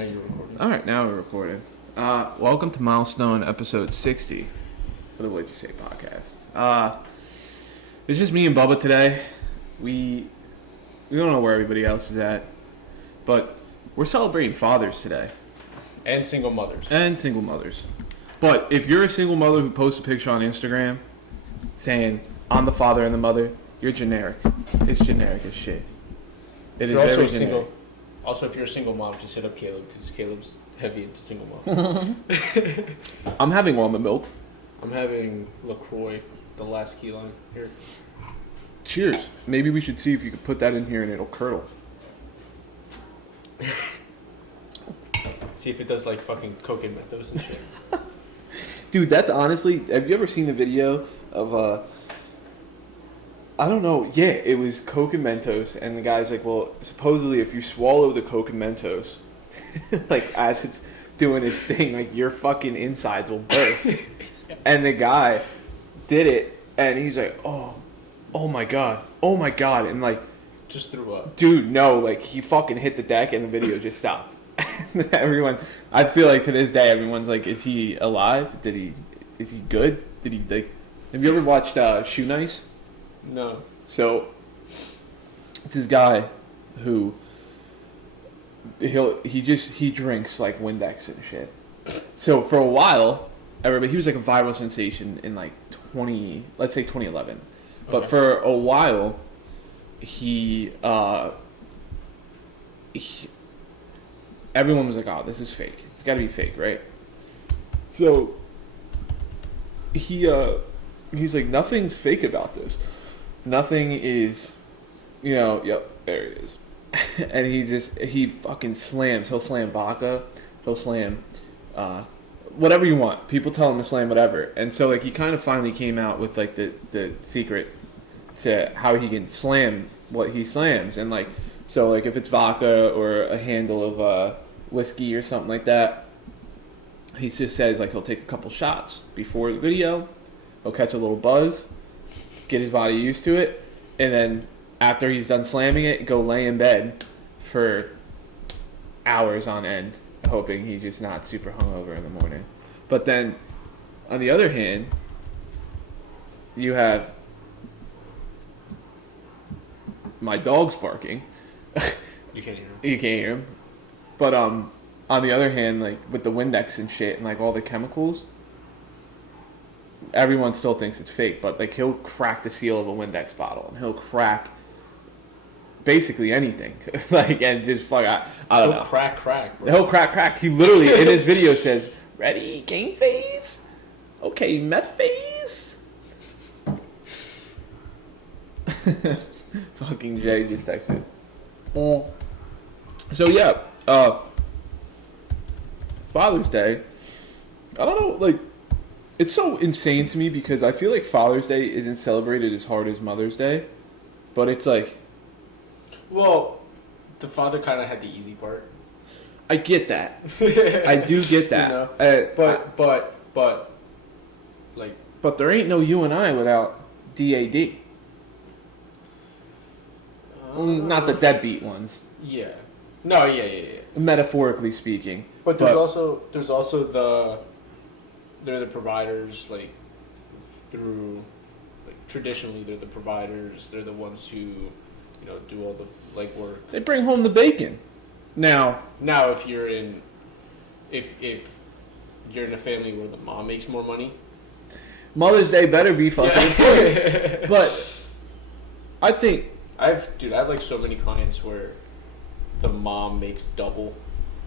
now you're recording. All right, now we're recording. Welcome to Milestone episode 60 of the What'd You Say podcast. It's just me and Bubba today. We don't know where everybody else is at, but we're celebrating fathers today. And single mothers. But if you're a single mother who posts a picture on Instagram saying, I'm the father and the mother, you're generic. It's generic as shit. It is very generic. Also, if you're a single mom, just hit up Caleb, because Caleb's heavy into single mom. I'm having almond milk. I'm having LaCroix, the last key lime here. Cheers. Maybe we should see if you could put that in here and it'll curdle. See if it does like fucking Coke and Mentos and shit. Dude, that's honestly... Have you ever seen a video of... I don't know. Yeah, it was Coke and Mentos, and the guy's like, well, supposedly if you swallow the Coke and Mentos, like, as it's doing its thing, like, your fucking insides will burst. And the guy did it, and he's like, oh my god, and like... Just threw up. Dude, no, like, he fucking hit the deck, and the video just stopped. Everyone, I feel like to this day, everyone's like, is he alive? Is he good? Did he, like... Have you ever watched Shoe Nice? No. So, it's this guy who he drinks like Windex and shit. So for a while, he was like a viral sensation in like 2011. But Okay. for a while, everyone was like, oh, this is fake. It's got to be fake, right? So he's like, nothing's fake about this. Nothing is, yep, there it is. And he fucking slams. He'll slam vodka. He'll slam whatever you want. People tell him to slam whatever. And so, like, he kind of finally came out with, like, the secret to how he can slam what he slams. And, like, so, like, if it's vodka or a handle of whiskey or something like that, he just says, like, he'll take a couple shots before the video. He'll catch a little buzz, get his body used to it, and then after he's done slamming it, go lay in bed for hours on end, hoping he's just not super hungover in the morning. But then, on the other hand, you have my dog's barking. You can't hear him. You can't hear him. But on the other hand, like with the Windex and shit and like all the chemicals, everyone still thinks it's fake, but like he'll crack the seal of a Windex bottle and he'll crack basically anything. Like, and just fuck, I don't know. Crack, bro. He'll crack. He literally in his video says, "Ready, game phase? Okay, meth phase." Fucking Jay just texted. So yeah, Father's Day. I don't know, like, it's so insane to me because I feel like Father's Day isn't celebrated as hard as Mother's Day, but it's like... Well, the father kind of had the easy part. I get that. I do get that. But, like... But there ain't no you and I without DAD. Not the deadbeat ones. Yeah. No, yeah. Metaphorically speaking. But there's also they're the providers, like, through, like, traditionally they're the providers, they're the ones who, do all the legwork. They bring home the bacon. Now if you're in a family where the mom makes more money, Mother's Day better be fucking important. But I think I have like so many clients where the mom makes double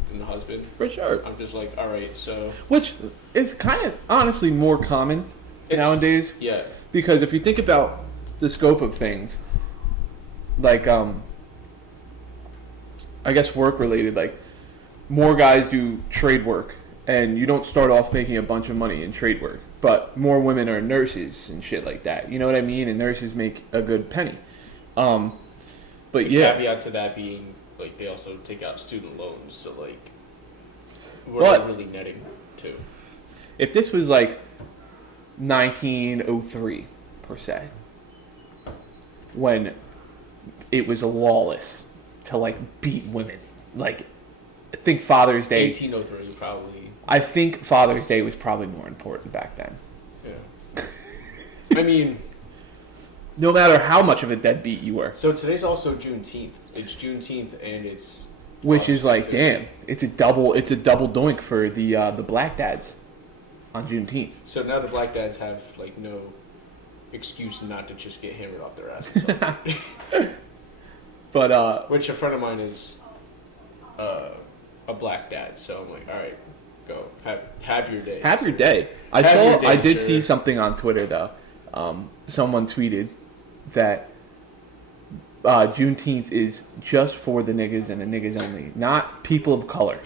than the husband. For sure. I'm just like, all right, so... Which is kind of, honestly, more common nowadays. Yeah. Because if you think about the scope of things, like, I guess work-related, like, more guys do trade work, and you don't start off making a bunch of money in trade work. But more women are nurses and shit like that. You know what I mean? And nurses make a good penny. But the yeah. caveat to that being, like, they also take out student loans, so, like, we're not really netting, too. If this was, like, 1903, per se, when it was lawless to, like, beat women, like, I think Father's Day. 1803 probably. I think Father's Day was probably more important back then. Yeah. I mean, no matter how much of a deadbeat you were. So today's also Juneteenth. It's Juneteenth and it's. Which is like, damn, it's a double doink for the black dads on Juneteenth. So now the black dads have like no excuse not to just get hammered off their asses. But which a friend of mine is a black dad, so I'm like, all right, go have your day. Have your day. I did see something on Twitter though. Someone tweeted that Juneteenth is just for the niggas and the niggas only, not people of color.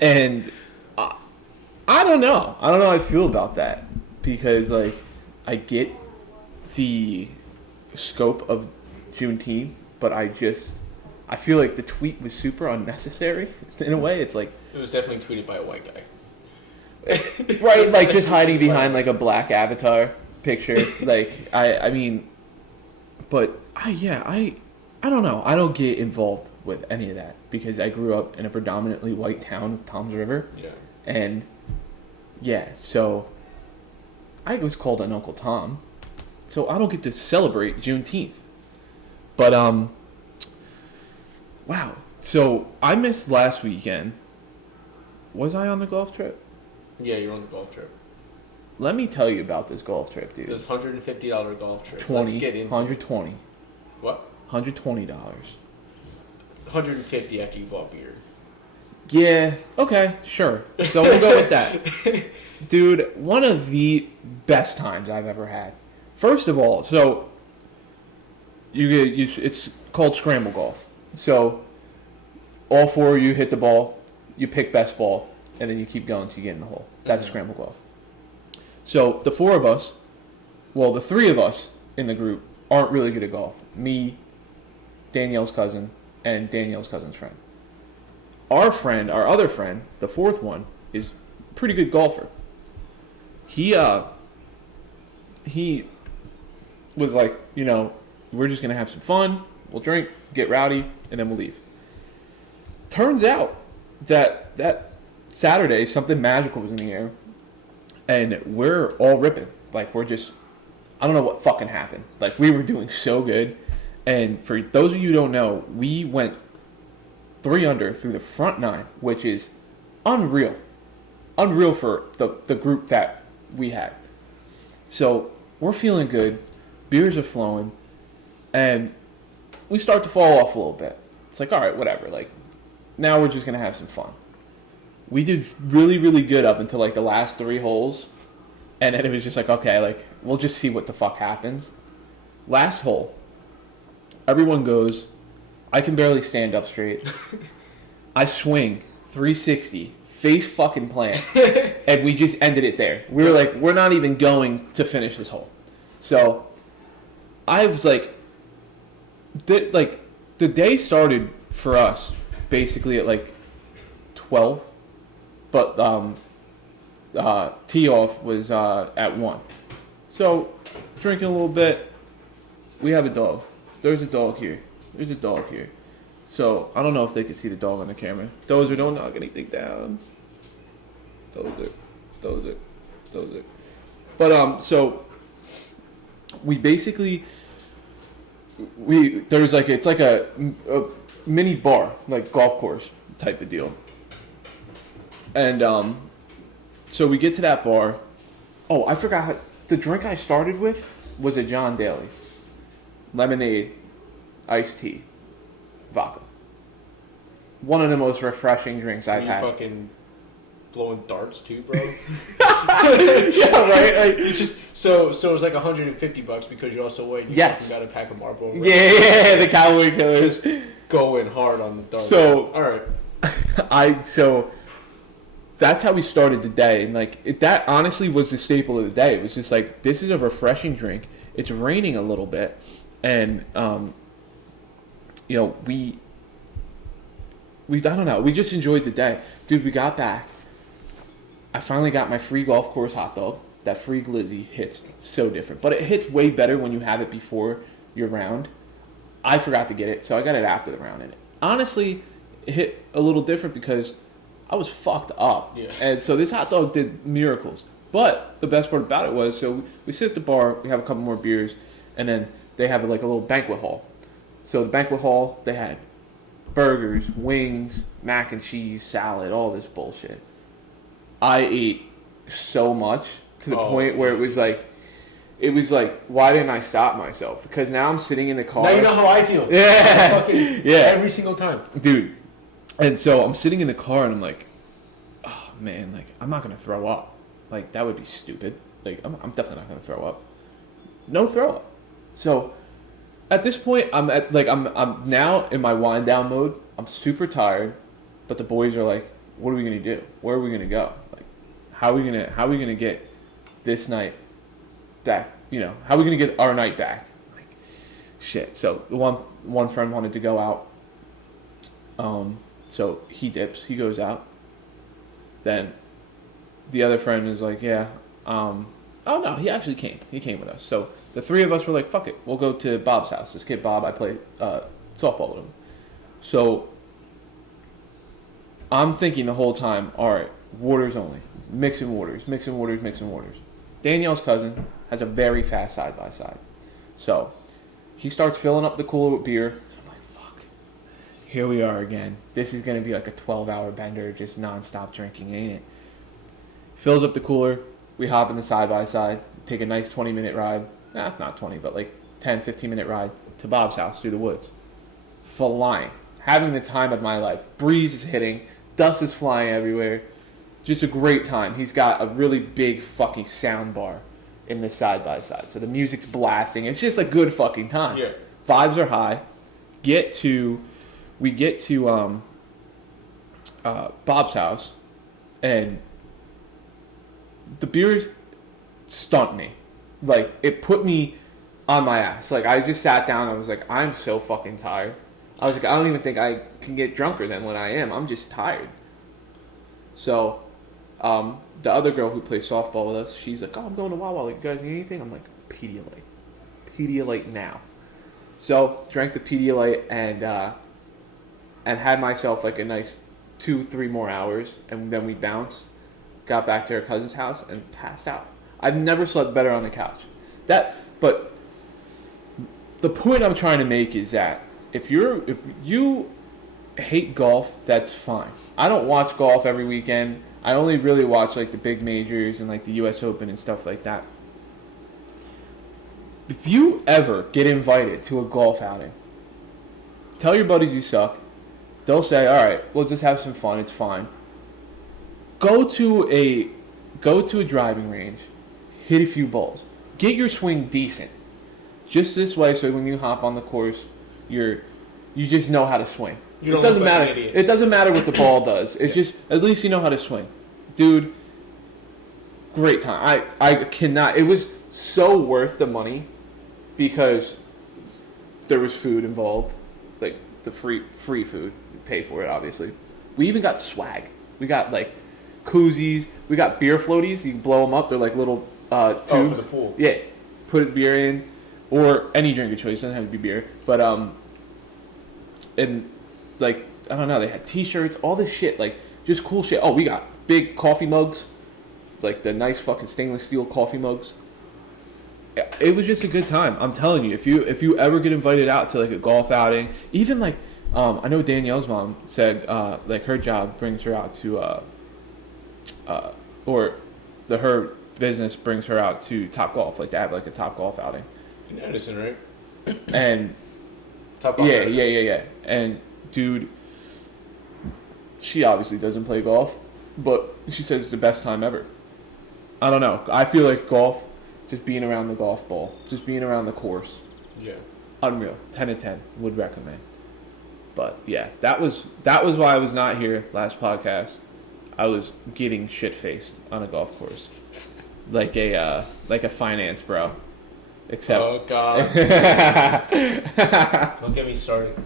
And I don't know. I don't know how I feel about that because like I get the scope of Juneteenth, but I feel like the tweet was super unnecessary in a way. It's like it was definitely tweeted by a white guy. Right, like just hiding behind like a black avatar picture. Like I mean, but I don't know. I don't get involved with any of that because I grew up in a predominantly white town, Toms River. Yeah. And yeah, so I was called an Uncle Tom, so I don't get to celebrate Juneteenth. But wow. So I missed last weekend. Was I on the golf trip? Yeah, you're on the golf trip. Let me tell you about this golf trip, dude. This $150 golf trip. 20, Let's get into 120. What? $120. $150 after you bought beer. Yeah, okay, sure. So we'll go with that. Dude, one of the best times I've ever had. First of all, so it's called scramble golf. So all four of you hit the ball, you pick best ball, and then you keep going until you get in the hole. That's scramble golf. So the four of us, well, the three of us in the group aren't really good at golf. Me, Danielle's cousin, and Danielle's cousin's friend. Our other friend, the fourth one, is a pretty good golfer. He was like, we're just going to have some fun, we'll drink, get rowdy, and then we'll leave. Turns out that Saturday, something magical was in the air, and we're all ripping. Like, I don't know what fucking happened. Like, we were doing so good, and for those of you who don't know, we went 3 under through the front 9, which is unreal. Unreal for the group that we had. So, we're feeling good, beers are flowing, and we start to fall off a little bit. It's like, all right, whatever. Like, now we're just going to have some fun. We did really, really good up until, like, the last 3 holes. And then it was just like, okay, like, we'll just see what the fuck happens. Last hole. Everyone goes. I can barely stand up straight. I swing 360, face fucking plant. And we just ended it there. We were like, we're not even going to finish this hole. So, I was like, the day started for us basically at like 12. But tee off was at 1. So, drinking a little bit. We have a dog. There's a dog here. There's a dog here. So, I don't know if they can see the dog on the camera. Dozer, don't knock anything down. Dozer. But, so, we basically, it's like a mini bar, like golf course type of deal. And, so we get to that bar. Oh, I forgot. The drink I started with was a John Daly. Lemonade, iced tea, vodka. One of the most refreshing drinks I've had. You fucking blowing darts too, bro? Yeah, right? Like, you just, so it was like $150 because you also went and you fucking got a pack of Marlboro. Right? Yeah, the Cowboy Killers. Just going hard on the darts. So, all right. That's how we started the day, and like that honestly was the staple of the day. It was just like, this is a refreshing drink. It's raining a little bit, and we I don't know. We just enjoyed the day, dude. We got back. I finally got my free golf course hot dog. That free glizzy hits so different, but it hits way better when you have it before your round. I forgot to get it, so I got it after the round, and honestly, hit a little different because I was fucked up. Yeah. And so this hot dog did miracles. But the best part about it was, so we sit at the bar, we have a couple more beers, and then they have like a little banquet hall. So the banquet hall, they had burgers, wings, mac and cheese, salad, all this bullshit. I ate so much to the point where it was like, why didn't I stop myself? Because now I'm sitting in the car. Now you know how I feel. Yeah. Yeah. Every single time. Dude. And so I'm sitting in the car and I'm like, oh man, like I'm not going to throw up. Like that would be stupid. Like I'm definitely not going to throw up. No throw up. So at this point I'm now in my wind down mode. I'm super tired, but the boys are like, what are we going to do? Where are we going to go? Like how are we going to get this night back? You know, how are we going to get our night back? Like shit. So the one friend wanted to go out. So he dips, he goes out. Then the other friend is like, yeah, oh no, he actually came. He came with us. So the three of us were like, fuck it, we'll go to Bob's house. This kid Bob, I play softball with him. So I'm thinking the whole time, all right, waters only. Mixing waters. Danielle's cousin has a very fast side-by-side. So he starts filling up the cooler with beer. Here we are again. This is going to be like a 12-hour bender, just non-stop drinking, ain't it? Fills up the cooler. We hop in the side-by-side, take a nice 20-minute ride. Not 20, but like 10, 15-minute ride to Bob's house through the woods. Flying. Having the time of my life. Breeze is hitting. Dust is flying everywhere. Just a great time. He's got a really big fucking sound bar in the side-by-side. So the music's blasting. It's just a good fucking time. Yeah. Vibes are high. We get to Bob's house, and the beers stunned me. Like, it put me on my ass. Like, I just sat down and I was like, I'm so fucking tired. I was like, I don't even think I can get drunker than what I am. I'm just tired. So, the other girl who plays softball with us, she's like, oh, I'm going to Wawa. Like, you guys need anything? I'm like, Pedialyte. Pedialyte now. So, drank the Pedialyte and had myself like a nice 2-3 more hours, and then we bounced, got back to her cousin's house, and passed out. I've never slept better on the couch. But the point I'm trying to make is that if you hate golf, that's fine. I don't watch golf every weekend. I only really watch like the big majors and like the U.S. Open and stuff like that. If you ever get invited to a golf outing, tell your buddies you suck. They'll say, all right, we'll just have some fun. It's fine. Go to a driving range, hit a few balls, get your swing decent. Just this way, so when you hop on the course, you just know how to swing. It doesn't matter. It doesn't matter what the ball does. It's just at least you know how to swing, dude. Great time. I cannot. It was so worth the money because there was food involved, like the free food. Pay for it, obviously. We even got swag. We got like koozies. We got beer floaties. You can blow them up. They're like little tubes. Oh, for the pool. Yeah, put beer in, or any drink of choice. Doesn't have to be beer, but and like I don't know. They had T-shirts, all this shit, like just cool shit. Oh, we got big coffee mugs, like the nice fucking stainless steel coffee mugs. It was just a good time. I'm telling you, if you ever get invited out to like a golf outing, even like. I know Danielle's mom said like her job brings her out to her business brings her out to Top Golf, like to have like a Top Golf outing. In Edison, right? And Top Golf. Yeah. And dude, she obviously doesn't play golf, but she said it's the best time ever. I don't know. I feel like golf, just being around the golf ball, just being around the course. Yeah. Unreal. 10 of 10. Would recommend. But yeah, that was why I was not here last podcast. I was getting shit faced on a golf course, like a finance bro. Except, oh god, don't get me started.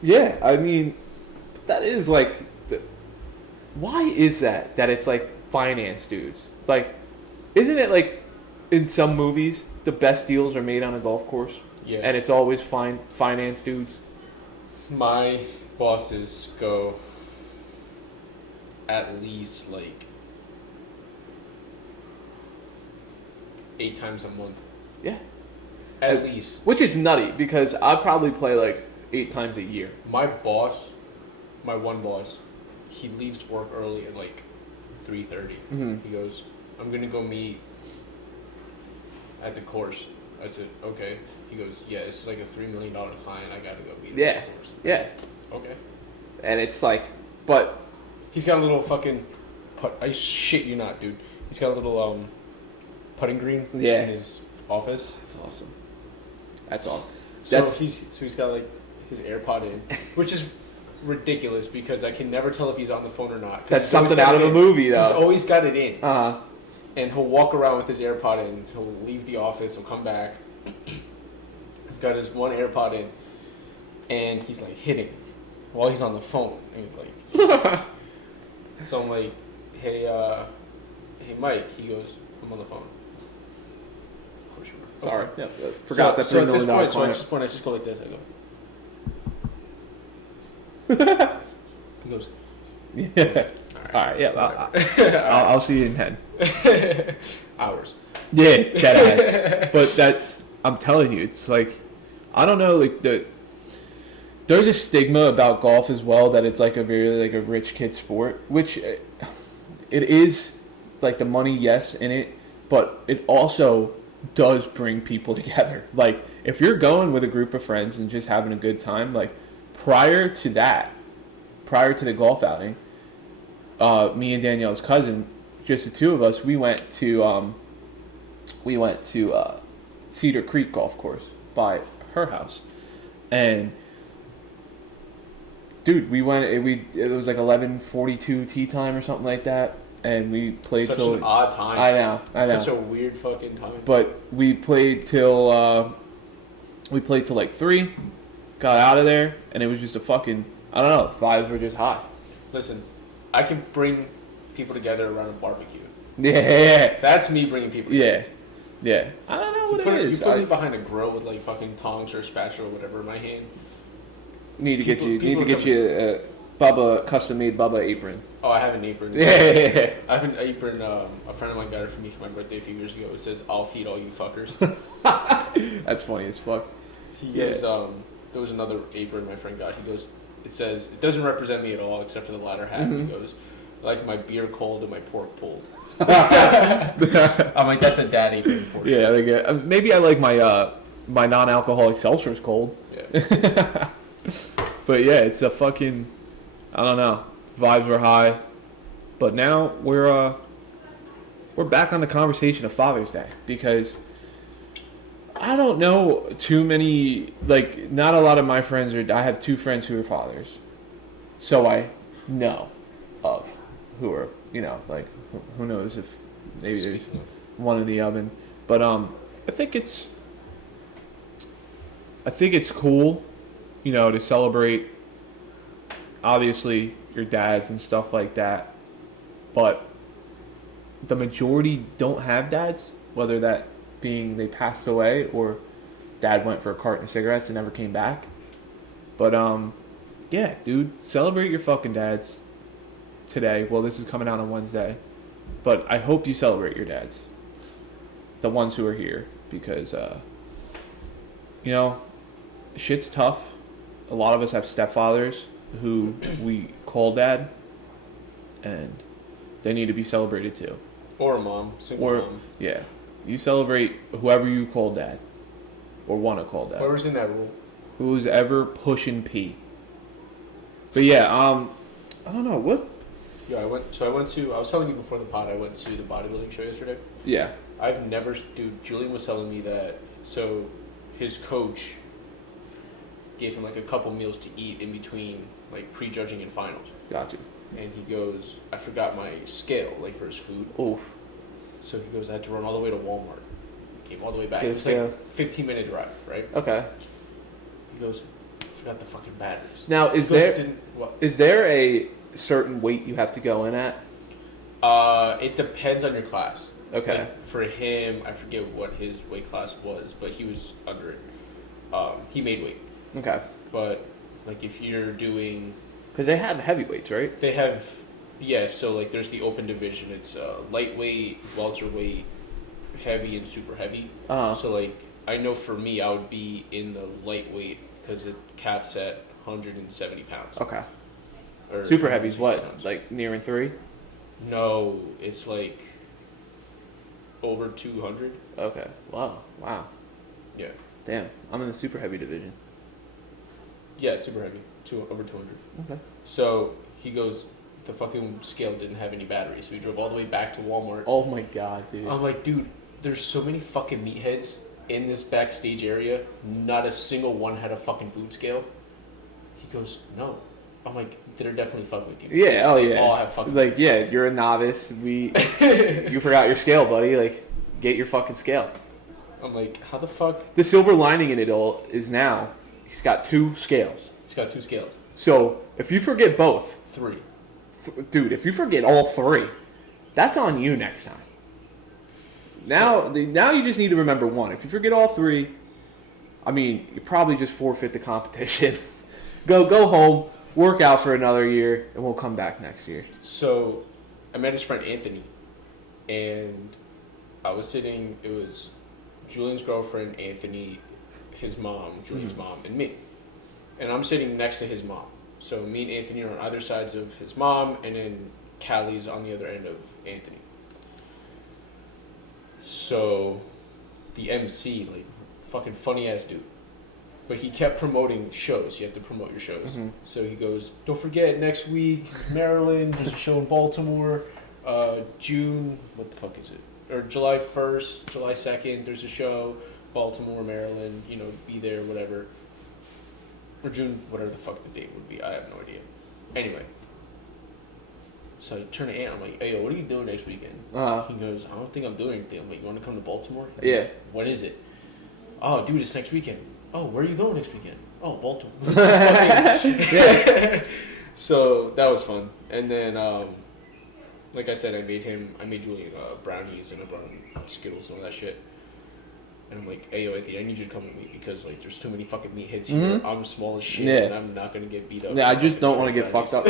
Yeah, I mean, that is like, why is that it's like finance dudes? Like, isn't it like in some movies the best deals are made on a golf course? Yeah. And it's always finance dudes. My bosses go at least like 8 times a month. Yeah. At least. Which is nutty because I probably play like 8 times a year. My one boss, he leaves work early at like 3:30. Mm-hmm. He goes, I'm gonna go meet at the course. I said, okay. He goes, yeah, it's like a $3 million client. I gotta go meet at the course. Yeah. Said, okay. And it's like, but he's got a little fucking I shit you not, dude. He's got a little putting green in his office. That's awesome. So he's got like his AirPod in, which is ridiculous because I can never tell if he's on the phone or not. That's something out of a movie, though. He's always got it in. Uh-huh. And he'll walk around with his AirPod in. He'll leave the office. He'll come back. He's got his one AirPod in, and he's like hitting while he's on the phone. And he's like, so I'm like, hey Mike. He goes, I'm on the phone. Of course you were. Sorry, yeah, forgot that $3 million client. So at this point, I just go like this. I go. He goes. Yeah. All right. Yeah. I'll see you in 10 hours. Yeah, that but I'm telling you, it's like, I don't know, like there's a stigma about golf as well that it's like a very like a rich kid sport, which it is, like the money, yes, in it, but it also does bring people together. Like if you're going with a group of friends and just having a good time, like prior to the golf outing, me and Danielle's cousin, just the two of us, we went to Cedar Creek Golf Course by her house, and dude, it was like 11:42 tee time or something like that, and we played such till an odd time. I know. Such a weird fucking time. But we played till like 3, got out of there, and it was just a fucking, I don't know, vibes were just high. Listen, I can bring people together around a barbecue. Yeah. That's me bringing people together. Yeah. I don't know what it is. You put me behind a grill with like fucking tongs or a spatula or whatever in my hand. Need to get you a Bubba custom-made Bubba apron. Oh, I have an apron. Yeah. I have an apron. A friend of mine got it for me for my birthday a few years ago. It says, "I'll feed all you fuckers." That's funny as fuck. He goes, there was another apron my friend got. He goes, it says, it doesn't represent me at all except for the latter half. Mm-hmm. He goes, I like my beer cold and my pork pulled. I'm like, that's a dad apron for sure. Yeah, maybe I like my my non-alcoholic seltzers cold. Yeah. But yeah, it's a fucking, I don't know, vibes were high, but now we're back on the conversation of Father's Day because I don't know too many, like not a lot of my friends I have 2 friends who are fathers, so I know of who are, like who knows if maybe there's one in the oven, but I think it's cool, to celebrate obviously your dads and stuff like that, but the majority don't have dads, whether that being they passed away or dad went for a carton of cigarettes and never came back. But yeah, dude, celebrate your fucking dads today. Well, this is coming out on Wednesday, but I hope you celebrate your dads, the ones who are here, because shit's tough. A lot of us have stepfathers who we call dad, and they need to be celebrated too. Or a mom, mom. Yeah, you celebrate whoever you call dad, or want to call dad. Whoever's in that rule. Who's ever pushing P. But yeah, I don't know what. Yeah, I was telling you before the pod, I went to the bodybuilding show yesterday. Yeah. Dude, Julian was telling me that, so his coach gave him like a couple meals to eat in between like prejudging and finals. Gotcha. And he goes, I forgot my scale, like for his food. Oh. So he goes, I had to run all the way to Walmart. Came all the way back. It was like a 15-minute drive, right? Okay. He goes, I forgot the fucking batteries. Now, is there a certain weight you have to go in at? It depends on your class. Okay. Like for him, I forget what his weight class was, but he was under it. He made weight, Okay. but like if you're doing, Because they have heavyweights, right? they have, yeah. So like there's the open division. It's lightweight, welterweight, heavy, and super heavy. So like I know for me, I would be in the lightweight because it caps at 170 pounds. Okay. Or Super heavy's 160 what? pounds. Like nearing 3? No, it's like over 200. Okay. Wow. Yeah. Damn. I'm in the super heavy division. Yeah, super heavy. Over 200. Okay. So he goes, the fucking scale didn't have any batteries. So we drove all the way back to Walmart. Oh my god, dude. I'm like, dude, there's so many fucking meatheads in this backstage area. Not a single one had a fucking food scale. He goes, no. I'm like, they're definitely fucking with you. Yeah, They all have fucking like, food yeah, scales. you're a novice. You forgot your scale, buddy. Like, get your fucking scale. I'm like, how the fuck? The silver lining in it all is now he's got 2 scales. He's got 2 scales. So if you forget both, 3. dude, if you forget all 3, that's on you next time. Now you just need to remember 1. If you forget all 3, I mean, you probably just forfeit the competition. Go home, work out for another year, and we'll come back next year. So I met his friend Anthony, and I was sitting, it was Julian's girlfriend, Anthony, his mom, Julian's mom, and me. And I'm sitting next to his mom. So me and Anthony are on either sides of his mom, and then Callie's on the other end of Anthony. So the MC, like, fucking funny ass dude. But he kept promoting shows. You have to promote your shows. Mm-hmm. So he goes, don't forget, next week, Maryland, there's a show in Baltimore. June, what the fuck is it? Or July 1st, July 2nd, there's a show. Baltimore, Maryland, be there, whatever. Or June, whatever the fuck the date would be. I have no idea. Anyway. So I turn to Ant, I'm like, hey, yo, what are you doing next weekend? He goes, I don't think I'm doing anything. I'm like, you want to come to Baltimore? He goes, what is it? Oh, dude, it's next weekend. Oh, where are you going next weekend? Oh, Baltimore. Yeah. So that was fun. And then, like I said, I made Julian brownies, and I brought him Skittles and all that shit. And I'm like, hey, yo, Anthony, I need you to come with me because, like, there's too many fucking meatheads here. I'm small as shit, and I'm not going to get beat up. Yeah, I just don't want to get fucked up.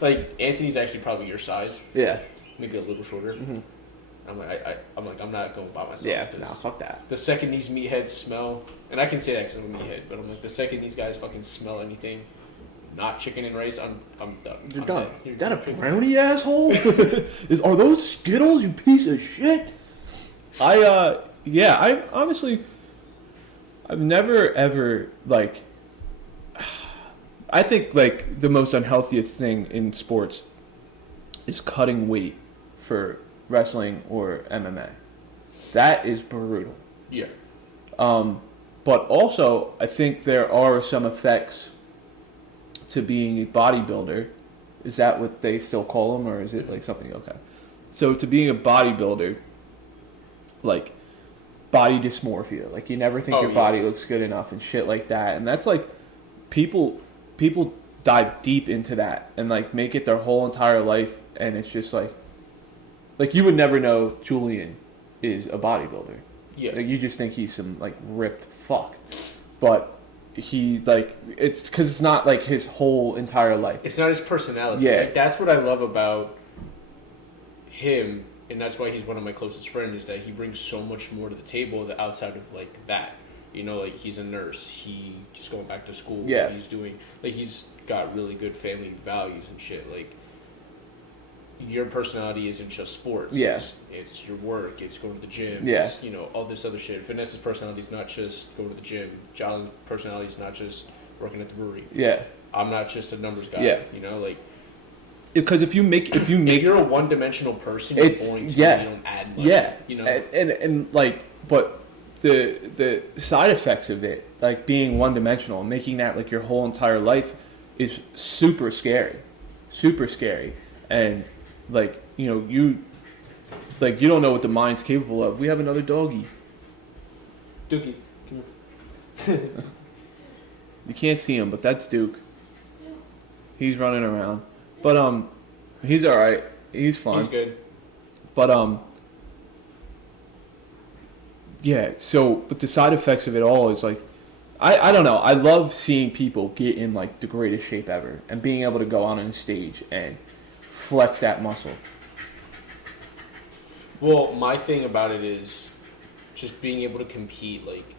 Like, Anthony's actually probably your size. Yeah. Maybe a little shorter. Mm-hmm. I'm not going by myself. Yeah, no, fuck that. The second these meatheads smell, and I can say that because I'm a meathead, but I'm like, the second these guys fucking smell anything, not chicken and rice, I'm done. You're I'm done. dead. Is that a brownie, asshole? Are those Skittles, you piece of shit? I honestly, I've never ever, like, I think, like, the most unhealthiest thing in sports is cutting weight for wrestling or MMA. That is brutal. Yeah. But also, I think there are some effects to being a bodybuilder. Is that what they still call them, or is it like something? Okay. So to being a bodybuilder, like body dysmorphia, like you never think your body looks good enough and shit like that, and that's like people dive deep into that and like make it their whole entire life, and it's just like you would never know Julian is a bodybuilder. Yeah. Like you just think he's some like ripped fuck, but he like it's because it's not like his whole entire life. It's not his personality. Yeah. Like, that's what I love about him, and that's why he's one of my closest friends, is that he brings so much more to the table outside of like that. Like he's a nurse. He just going back to school. Yeah. He's doing like he's got really good family values and shit. Like your personality isn't just sports. Yeah. It's your work. It's going to the gym. Yeah. It's, all this other shit. Vanessa's personality is not just going to the gym. John's personality is not just working at the brewery. Yeah. I'm not just a numbers guy. Yeah. Like because if you're a one-dimensional person, you're going to. You don't add much. Yeah. And like, but the side effects of it, like being one-dimensional and making that like your whole entire life, is super scary, and like you don't know what the mind's capable of. We have another doggy. Dookie, come here. You can't see him, but that's Duke. He's running around, but he's all right. He's fine. He's good. But yeah. So, but the side effects of it all is like I don't know. I love seeing people get in like the greatest shape ever and being able to go out on stage and flex that muscle. Well, my thing about it is just being able to compete, like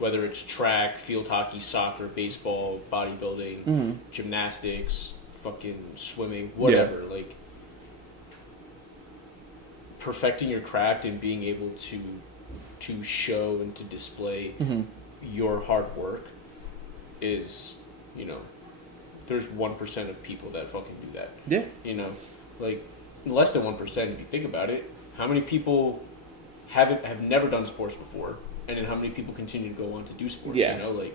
whether it's track, field hockey, soccer, baseball, bodybuilding, gymnastics, fucking swimming, whatever. Like perfecting your craft and being able to show and to display your hard work is, you know, there's 1% of people that fucking do that. Yeah. You know, like less than 1% if you think about it. How many people have never done sports before, and then how many people continue to go on to do sports? Yeah. You know, like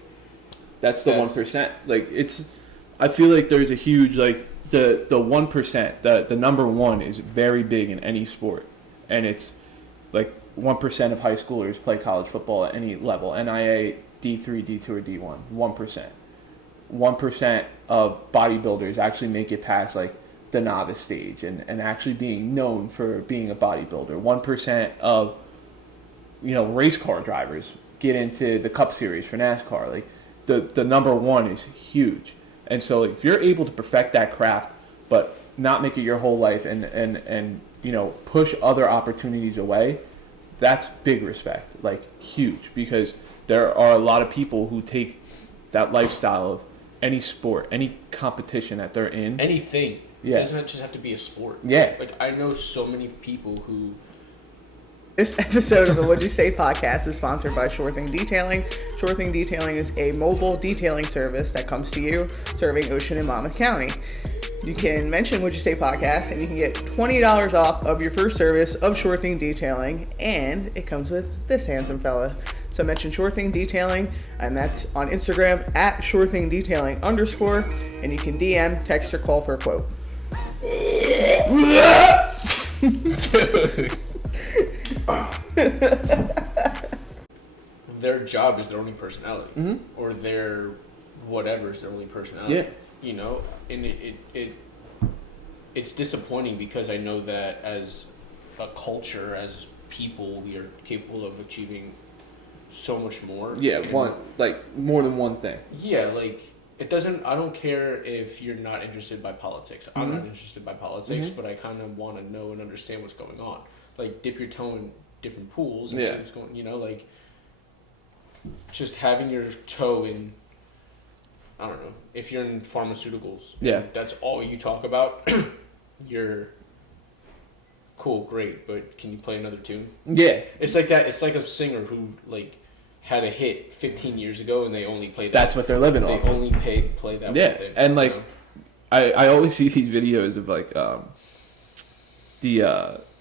that's the 1%. Like it's, I feel like there's a huge like the 1%. The number one is very big in any sport, and it's like 1% of high schoolers play college football at any level. NIA, D3, D2, or D1. 1%. 1% of bodybuilders actually make it past like the novice stage and actually being known for being a bodybuilder. 1% of, you know, race car drivers get into the Cup Series for NASCAR. Like the number one is huge. And so if you're able to perfect that craft but not make it your whole life and you know, push other opportunities away, that's big respect, like huge, because there are a lot of people who take that lifestyle of any sport, any competition that they're in. Anything. Yeah. It doesn't just have to be a sport. Yeah. Like I know so many people who... This episode of the What'd You Say podcast is sponsored by Sure Thing Detailing. Sure Thing Detailing is a mobile detailing service that comes to you serving Ocean and Monmouth County. You can mention What'd You Say podcast and you can get $20 off of your first service of Sure Thing Detailing, and it comes with this handsome fella. So mention Sure Thing Detailing, and that's on Instagram at Sure Thing Detailing _, and you can DM, text, or call for a quote. Their job is their only personality, or their whatever is their only personality. Yeah. You know, and it's disappointing because I know that as a culture, as people, we are capable of achieving so much more. Yeah, and one, like more than one thing. Yeah, like it doesn't. I don't care if you're not interested by politics. I'm not interested by politics, but I kind of want to know and understand what's going on. Like dip your toe in different pools and see what's going. You know, like just having your toe in. I don't know. If you're in pharmaceuticals, that's all you talk about. You're cool, great, but can you play another tune? Yeah, it's like that. It's like a singer who like had a hit 15 years ago and they only play that. That's what they're living off. They only play that. Yeah, one thing, and like, you know? I always see these videos of like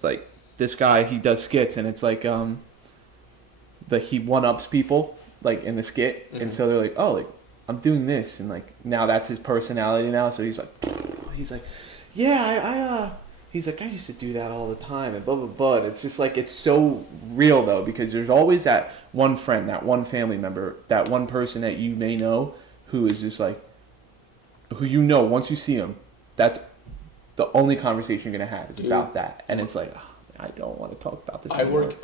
like this guy, he does skits and it's like he one-ups people like in the skit, and so they're like, oh, like I'm doing this, and like now that's his personality now. So he's like, yeah, he's like, I used to do that all the time, and blah blah blah. And it's just like it's so real though, because there's always that one friend, that one family member, that one person that you may know who is just like, who you know once you see him, that's the only conversation you're gonna have is about that, and it's like, oh, I don't want to talk about this. I work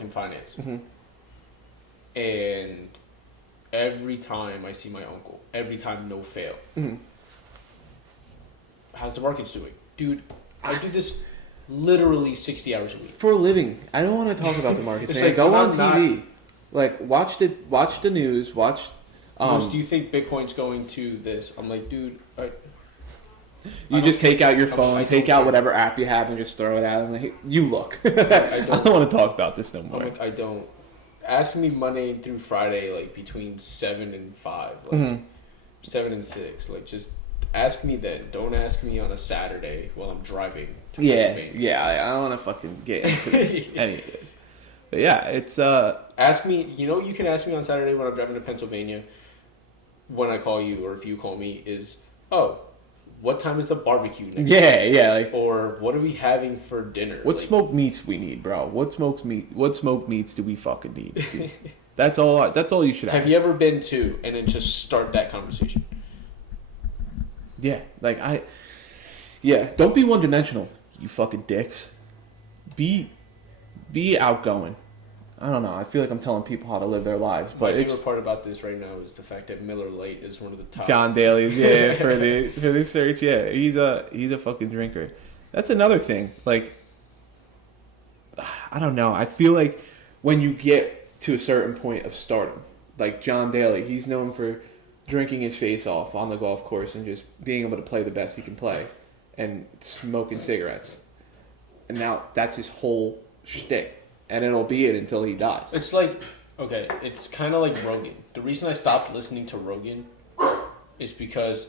in finance, and every time I see my uncle, every time no fail, how's the markets doing? Dude, I do this literally 60 hours a week. For a living. I don't want to talk about the markets, man. Like, go on TV. Like, watch the news, watch... do you think Bitcoin's going to this? I'm like, dude... You just take out your phone, take out whatever app you have, and just throw it out, and like, you look. I don't want to talk about this no more. I'm like, I don't... Ask me Monday through Friday, like between 7 and 5, like 7 and 6. Like, just ask me then. Don't ask me on a Saturday while I'm driving to Pennsylvania. Yeah, I don't want to fucking get into any of this. But yeah, it's Ask me. You know, you can ask me on Saturday when I'm driving to Pennsylvania. When I call you, or if you call me, is what time is the barbecue next week? Like, or what are we having for dinner? What smoked meats we need, bro? What smoked meats do we fucking need? That's all you should ask. Have you ever been to and then just start that conversation? Yeah, like don't be one dimensional, you fucking dicks. Be outgoing. I don't know. I feel like I'm telling people how to live their lives, My but favorite part about this right now is the fact that Miller Lite is one of the top. John Daly's, yeah, for the search, yeah, he's a fucking drinker. That's another thing. Like, I don't know. I feel like when you get to a certain point of stardom, like John Daly, he's known for drinking his face off on the golf course and just being able to play the best he can play, and smoking cigarettes. And now that's his whole shtick. And it'll be it until he dies. It's like, okay, it's kind of like Rogan. The reason I stopped listening to Rogan is because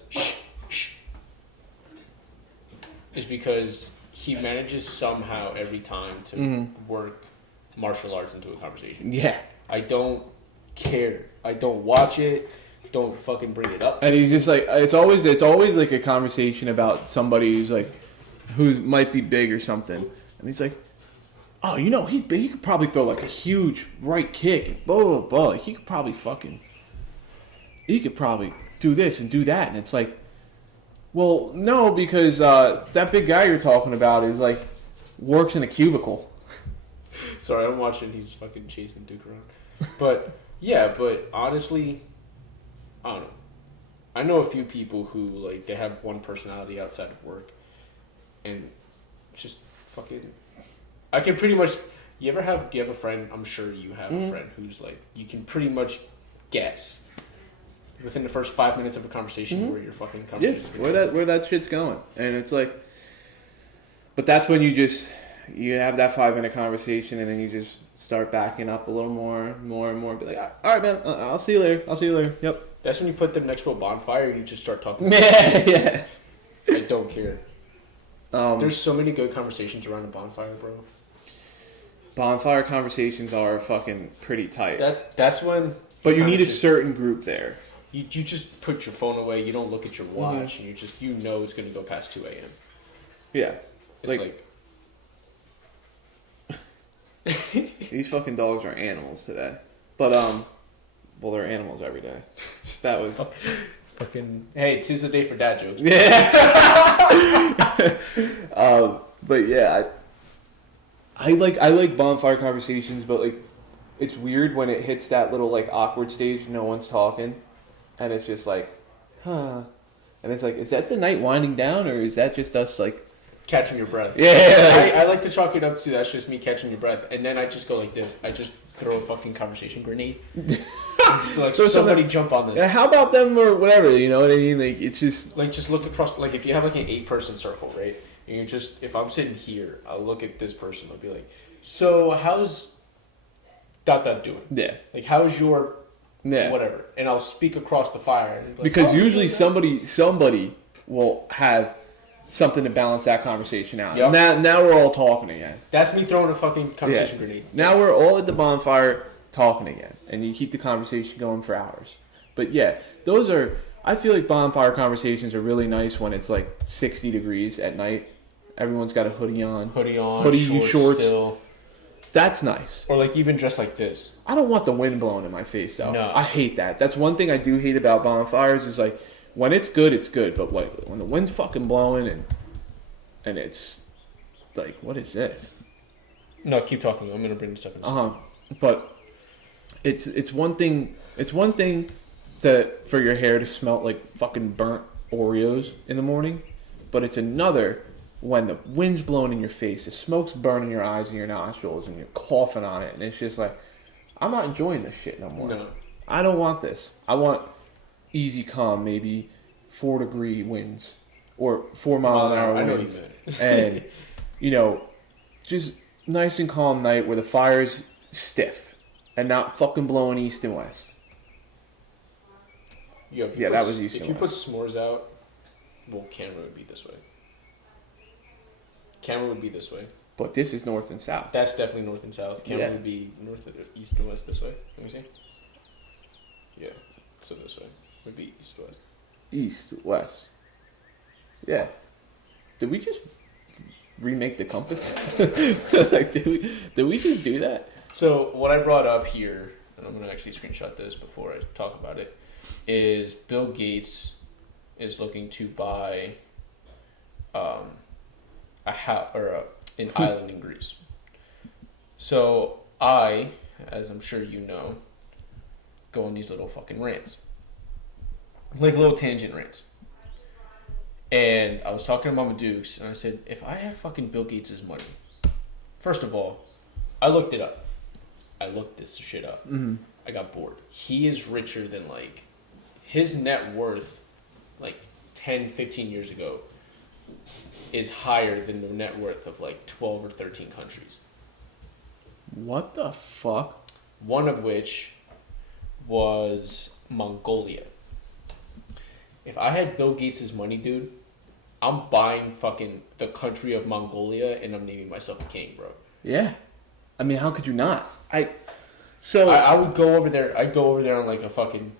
he manages somehow every time to work martial arts into a conversation. Yeah. I don't care. I don't watch it. Don't fucking bring it up. And he's just like, it's always like a conversation about somebody who might be big or something. And he's like, oh, you know, he's big. He could probably throw like a huge right kick and blah, blah, blah. Like, he could probably do this and do that. And it's like, well, no, because that big guy you're talking about is like, works in a cubicle. Sorry, I'm watching. He's fucking chasing Duke around. But, yeah, but honestly, I don't know. I know a few people who, like, they have one personality outside of work. And just fucking... I can pretty much... do you have a friend? I'm sure you have a friend who's like... You can pretty much guess within the first 5 minutes of a conversation where your fucking conversation is where that shit's going. And it's like... But that's when you have that 5-minute conversation and then you just start backing up a little more and more. Be like, all right, man, I'll see you later. Yep. That's when you put them next to a bonfire and you just start talking. Yeah. I don't care. There's so many good conversations around a bonfire, bro. Bonfire conversations are fucking pretty tight. That's when... But you need a certain group there. You just put your phone away, you don't look at your watch, and you know it's going to go past 2 a.m. Yeah. It's like... These fucking dogs are animals today. But, well, they're animals every day. That was... Fucking... Hey, Tuesday day for dad jokes. Yeah. But yeah, I like bonfire conversations, but like it's weird when it hits that little like awkward stage, no one's talking, and it's just like, huh, and it's like, is that the night winding down, or is that just us like catching your breath? Yeah. I like to chalk it up to that's just me catching your breath, and then I just go like this. I just throw a fucking conversation grenade. Just like so somebody jump on this. Yeah, how about them or whatever? You know what I mean? Like it's just look across. Like if you have like an 8-person circle, right? And you just, if I'm sitting here, I'll look at this person. I'll be like, so how's ... doing? Yeah. Like how's your... whatever. And I'll speak across the fire. And because usually somebody will have something to balance that conversation out. Yep. Now we're all talking again. That's me throwing a fucking conversation grenade. Now we're all at the bonfire talking again. And you keep the conversation going for hours. But yeah, those are... I feel like bonfire conversations are really nice when it's like 60 degrees at night. Everyone's got a hoodie on. Hoodie, shorts. Still. That's nice. Or like even dressed like this. I don't want the wind blowing in my face though. No. I hate that. That's one thing I do hate about bonfires is like when it's good, it's good. But like when the wind's fucking blowing and it's like, what is this? No, keep talking. I'm gonna bring this up. But it's one thing. It's one thing that for your hair to smell like fucking burnt Oreos in the morning, but it's another when the wind's blowing in your face, the smoke's burning your eyes and your nostrils, and you're coughing on it, and it's just like, I'm not enjoying this shit no more. No. I don't want this. I want easy, calm, maybe 4-degree winds or 4-mile-an-hour winds, and just nice and calm night where the fire's stiff and not fucking blowing east and west. That was east and west. If you put s'mores out, well, camera would be this way. Camera would be this way. But this is north and south. That's definitely north and south. Camera would be north, east and west this way. Let me see. Yeah, so this way would be east west. East west. Yeah. Did we just remake the compass? Like, did we just do that? So what I brought up here, and I'm gonna actually screenshot this before I talk about it, is Bill Gates is looking to buy an island in Greece. So I as I'm sure you know, go on these little fucking rants. Like little tangent rants. And I was talking to Mama Dukes, and I said, if I had fucking Bill Gates' money, first of all, I looked it up. I looked this shit up. Mm-hmm. I got bored. He is richer than, like, his net worth, like, 10, 15 years ago, is higher than the net worth of, like, 12 or 13 countries. What the fuck? One of which was Mongolia. If I had Bill Gates' money, dude, I'm buying fucking the country of Mongolia and I'm naming myself a king, bro. Yeah. I mean, how could you not? I would go over there. I'd go over there on like a fucking...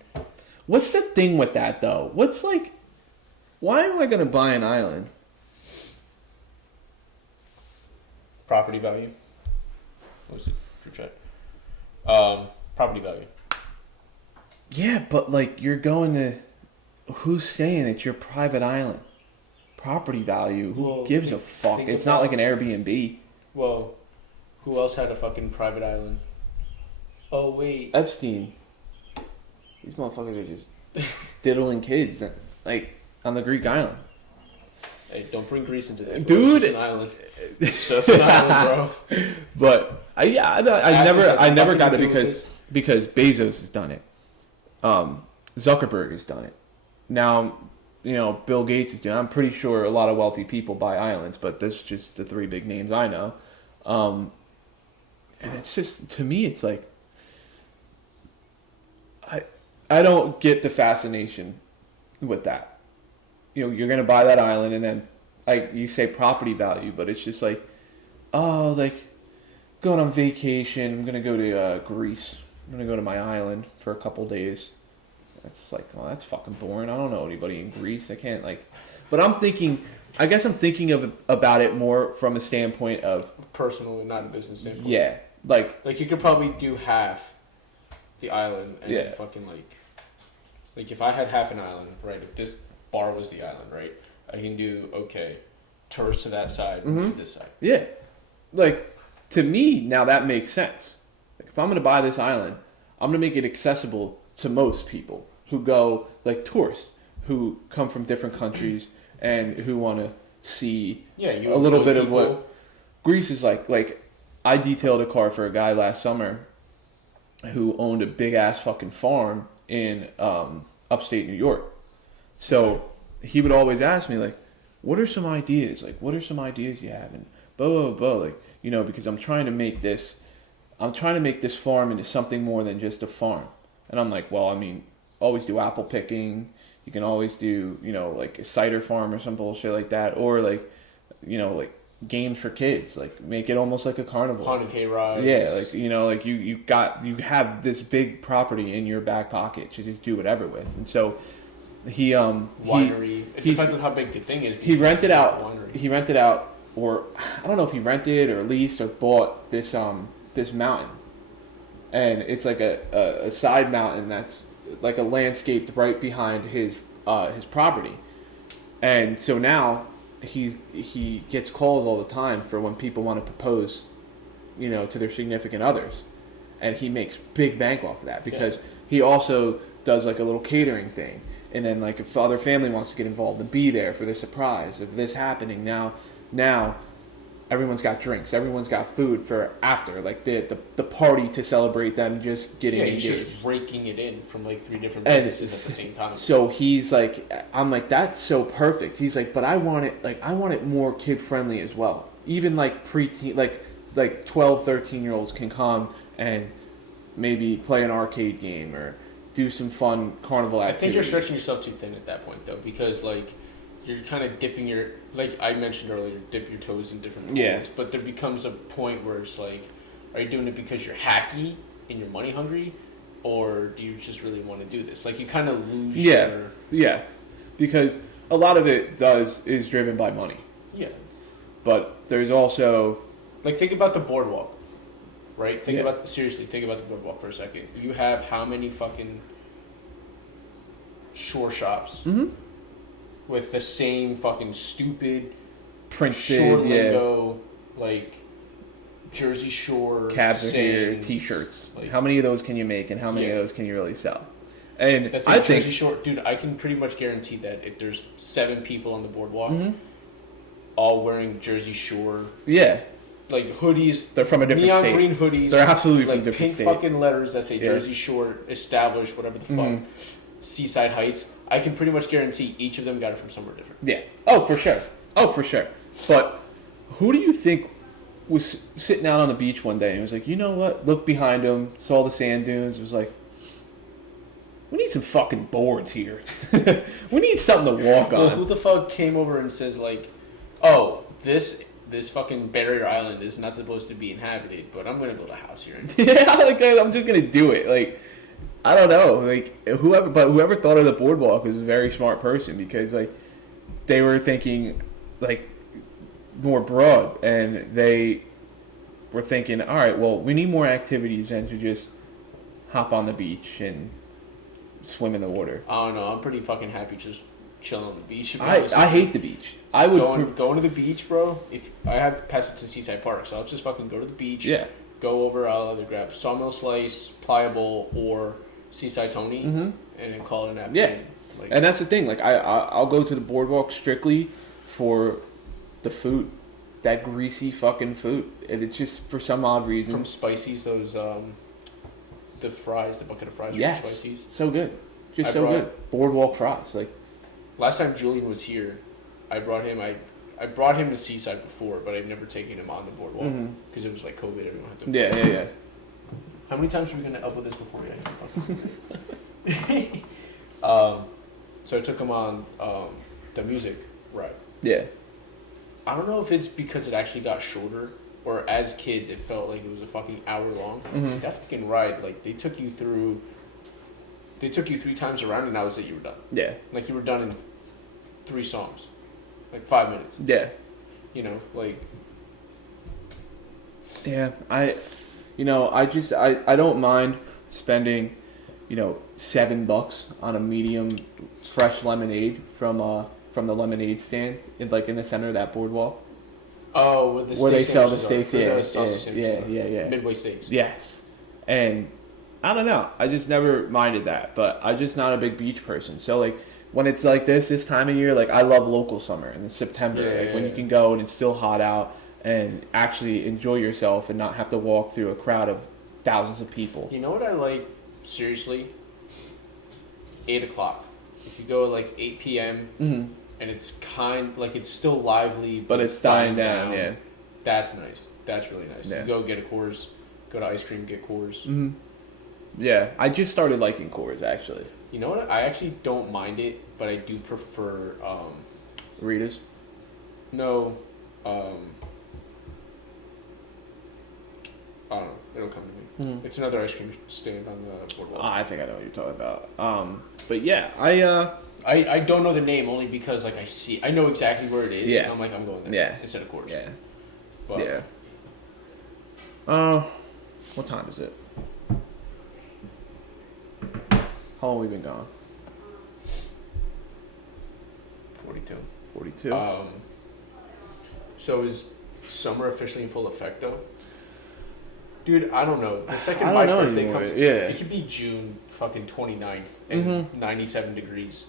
What's the thing with that, though? What's like... Why am I going to buy an island? Property value. What was it? Group chat. Property value. Yeah, but like, you're going to... Who's saying it's your private island? Property value. Who gives a fuck? It's not like an Airbnb. Well, who else had a fucking private island? Oh, wait. Epstein. These motherfuckers are just diddling kids, like, on the Greek island. Hey, don't bring Greece into this. Dude. It's just an island. It's just an island, bro. But, I never got it because Bezos has done it. Zuckerberg has done it. Now, you know, Bill Gates is doing it. I'm pretty sure a lot of wealthy people buy islands, but that's just the three big names I know. And it's just, to me, it's like, I don't get the fascination with that. You know, you're going to buy that island and then, like, you say property value, but it's just like, oh, like, going on vacation, I'm going to go to Greece. I'm going to go to my island for a couple days. It's just like, well, that's fucking boring. I don't know anybody in Greece. I can't, like... But I'm thinking about it more from a standpoint of... Personal, not a business standpoint. Yeah. Like, you could probably do half the island and yeah. fucking, like, if I had half an island, right, if this bar was the island, right, I can do, okay, tourists to that side, to this side. Yeah. Like, to me, now that makes sense. Like, if I'm going to buy this island, I'm going to make it accessible to most people who go, like, tourists, who come from different countries and who want to see a little bit of what Greece is like. Like, I detailed a car for a guy last summer who owned a big-ass fucking farm in upstate New York. So he would always ask me, like, what are some ideas? Like, what are some ideas you have? And blah, blah, blah. Like, you know, because I'm trying to make this farm into something more than just a farm. And I'm like, well, I mean, always do apple picking. You can always do, you know, like a cider farm or some bullshit like that. Or, like, you know, like games for kids. Like, make it almost like a carnival. Haunted hay rides. Yeah, like, you know, like you have this big property in your back pocket to just do whatever with. And so he winery. It depends on how big the thing is. He rented out, or I don't know if he rented or leased or bought this mountain. And it's like a side mountain that's like a landscaped right behind his property. And so now he gets calls all the time for when people want to propose, you know, to their significant others. And he makes big bank off of that because he also does like a little catering thing. And then like if other family wants to get involved and be there for the surprise of this happening, now everyone's got drinks, everyone's got food for after, like the party to celebrate them just getting engaged. He's just raking it in from like 3 different businesses at the same time. So he's like, I'm like, that's so perfect. He's like, but I want it more kid friendly as well. Even like preteen, like 12, 13-year-olds can come and maybe play an arcade game or do some fun carnival activities. I think you're stretching yourself too thin at that point though, because like you're kind of dipping your, like I mentioned earlier, dip your toes in different pools. Yeah. But there becomes a point where it's like, are you doing it because you're hacky and you're money hungry, or do you just really want to do this? Like you kind of lose your... Yeah, because a lot of it is driven by money. Yeah. But there's also... Like think about the boardwalk, right? Think about the boardwalk for a second. You have how many fucking shore shops... Mm-hmm. with the same fucking stupid printed short lingo, like Jersey Shore cabs are here, sayings, T-shirts. like- How many of those can you make, and how many of those can you really sell? And That's I like think Jersey Shore, dude. I can pretty much guarantee that if there's 7 people on the boardwalk, all wearing Jersey Shore, yeah, like hoodies, they're from a different neon state. green hoodies, They're absolutely from like a different pink state. fucking letters that say Yeah. Jersey Shore established, whatever the fuck, Seaside Heights. I can pretty much guarantee each of them got it from somewhere different. Yeah. Oh, for sure. Oh, for sure. But who do you think was sitting out on the beach one day and was like, you know what? Looked behind him, saw the sand dunes, was like, we need some fucking boards here. We need something to walk Well, on. who the fuck came over and says like, oh, this fucking barrier island is not supposed to be inhabited, but I'm gonna build a house here. Yeah, like I'm just gonna do it. Like I don't know, like whoever thought of the boardwalk was a very smart person because like they were thinking like more broad and they were thinking, all right, well, we need more activities than to just hop on the beach and swim in the water. I don't know. I'm pretty fucking happy just chilling on the beach. to be I honest with you. hate the beach. I would going to the beach, bro. If I have passed to Seaside Park, so I'll just fucking go to the beach. yeah. Go over. I'll either grab Sawmill Slice, Pliable, or Seaside Tony, and then call it an afternoon. Yeah. Like, And that's the thing. Like I'll go to the boardwalk strictly for the food, that greasy fucking food, and it's just for some odd reason. from Spicy's, those the fries, the bucket of fries Yes, from Spicy's. so good, just I so brought- good. Boardwalk fries, like Last time Julian was here, I brought him. I brought him to Seaside before, but I've never taken him on the boardwalk because it was like COVID. I don't have to. yeah. How many times are we gonna up with this before we actually fucking? So I took him on the music ride. Yeah. I don't know if it's because it actually got shorter, or as kids it felt like it was a fucking hour long. That fucking ride, like they took you 3 times around, and that was it. You were done. Yeah. Like you were done in 3 songs, like 5 minutes. Yeah. You know, like Yeah. I don't mind spending, $7 on a medium fresh lemonade from the lemonade stand in the center of that boardwalk. oh, with the Where they steak sell the sandwiches steaks, are, or yeah, the sausage sandwiches yeah. are. Midway Steaks. Yes. And I don't know. I just never minded that, but I'm just not a big beach person. So like when it's like this time of year, like I love local summer in September, when you can go and it's still hot out and actually enjoy yourself and not have to walk through a crowd of thousands of people. You know what I like? Seriously, 8 o'clock. If you go at like 8 p.m. And it's it's still lively, But it's dying down, yeah. That's nice. That's really nice. Yeah. You go get a Coors, go to ice cream, get Coors. Yeah, I just started liking Coors actually. You know what? I actually don't mind it, but I do prefer. Rita's. No. I don't know. It'll come to me. It's another ice cream stand on the boardwalk. I think I know what you're talking about. But yeah, I don't know the name only because I know exactly where it is. Yeah. And I'm like, I'm going there. Yeah. Instead of Coors. yeah. But, Yeah. What time is it? How long have we been gone? 42. 42. So is summer officially in full effect though? Dude, I don't know. The second I my don't know birthday anymore. comes, Yeah. it could be June fucking 29th and 97 degrees.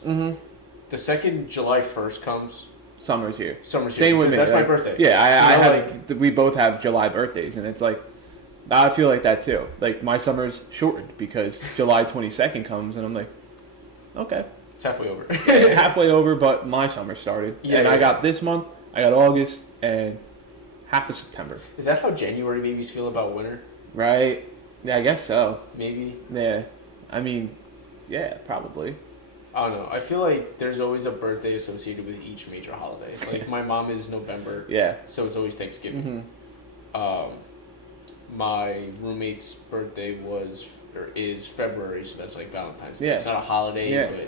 The second July 1st comes, Summer's here. summer's Same here, with because me. that's my like- birthday. Yeah, I You know, have. We both have July birthdays, and it's like I feel like that too. Like my summer's shortened because July 22nd comes, and I'm like, okay, It's halfway over. halfway over, but my summer started, Yeah, and yeah. I got this month, I got August, and half of September. Is that how January babies feel about winter? Right? Yeah, I guess so. Maybe. Yeah, I mean, yeah, probably. I don't know. I feel like there's always a birthday associated with each major holiday. Like my mom is November, Yeah. so it's always Thanksgiving. My roommate's birthday is February, so that's like Valentine's Day. Yeah. It's not a holiday, Yeah. but